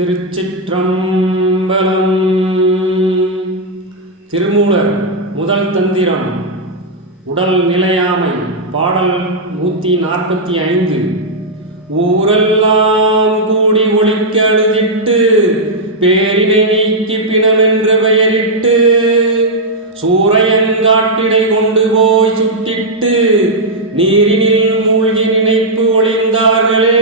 திருச்சிற்றம்பலம். திருமூலர் முதல் தந்திரம் உடல் நிலையாமை. பாடல் 145. ஊரெல்லாம் கூடி ஒழிக்க அழுதிட்டு பேரினை நீக்கி பிணமென்று பெயரிட்டு சூரையங்காட்டிடை கொண்டு போய் சுட்டிட்டு நீரினில் மூழ்கி நினைப்பு ஒளிந்தார்களே.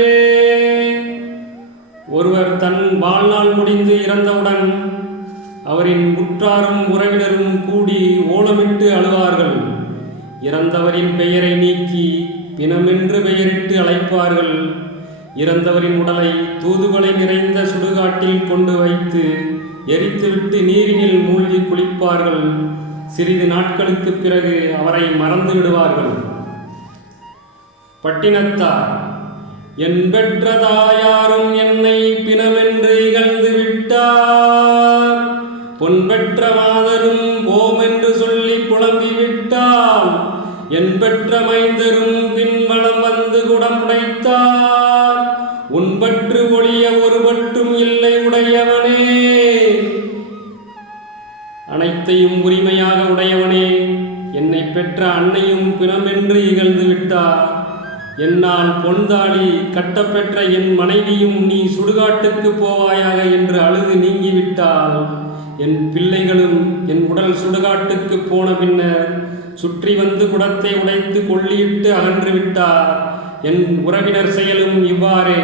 ஒருவர் தன் வாழ்நாள் முடிந்து இறந்தவுடன் அவரின் உற்றாரும் உறவினரும் கூடி ஓலமிட்டு அழுவார்கள். இறந்தவரின் பெயரை நீக்கி பிணமென்று பெயரிட்டு அழைப்பார்கள். இறந்தவரின் உடலை தூதுவளை நிறைந்த சுடுகாட்டில் கொண்டு வைத்து எரித்துவிட்டு நீரினில் மூழ்கி குளிப்பார்கள். சிறிது நாட்களுக்கு பிறகு அவரை மறந்து விடுவார்கள். பட்டினத்தார்: என் பெற்ற தாயாரும் என்னை பிணமென்று இகழ்ந்து விட்டார். பொன் பெற்ற மாதரும் போமென்று சொல்லி புலம்பி விட்டால் என் பெற்ற மைந்தரும் பின்வளம் வந்து குடம் உடைத்தார். உன்பற்று ஒளிய ஒரு பற்றும் இல்லை உடையவனே. அனைத்தையும் உரிமையாக உடையவனே, என்னை பெற்ற அன்னையும் பிணமென்று இகழ்ந்து விட்டார். என்னால் பொன்தாளி கட்டப்பெற்ற என் மனைவியும் நீ சுடுகாட்டுக்கு போவாயாக என்று அழுது நீங்கிவிட்டால் என் பிள்ளைகளும் என் உடல் சுடுகாட்டுக்கு போன பின்னர் சுற்றி வந்து குடத்தை உடைத்து கொள்ளியிட்டு அகன்று விட்டார். என் உறவினர் செயலும் இவ்வாறே.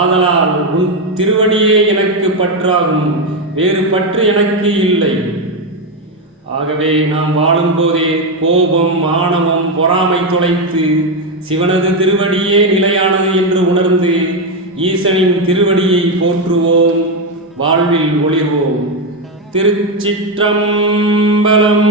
ஆதலால் உன் திருவடியே எனக்கு பற்றாகும், வேறு பற்று எனக்கு இல்லை. ஆகவே நாம் வாழும்போதே கோபம், ஆணவம், பொறாமை தொலைத்து சிவனது திருவடியே நிலையானது என்று உணர்ந்து ஈசனின் திருவடியை போற்றுவோம், வாழ்வில் ஒளிர்வோம். திருச்சிற்றம்பலம்.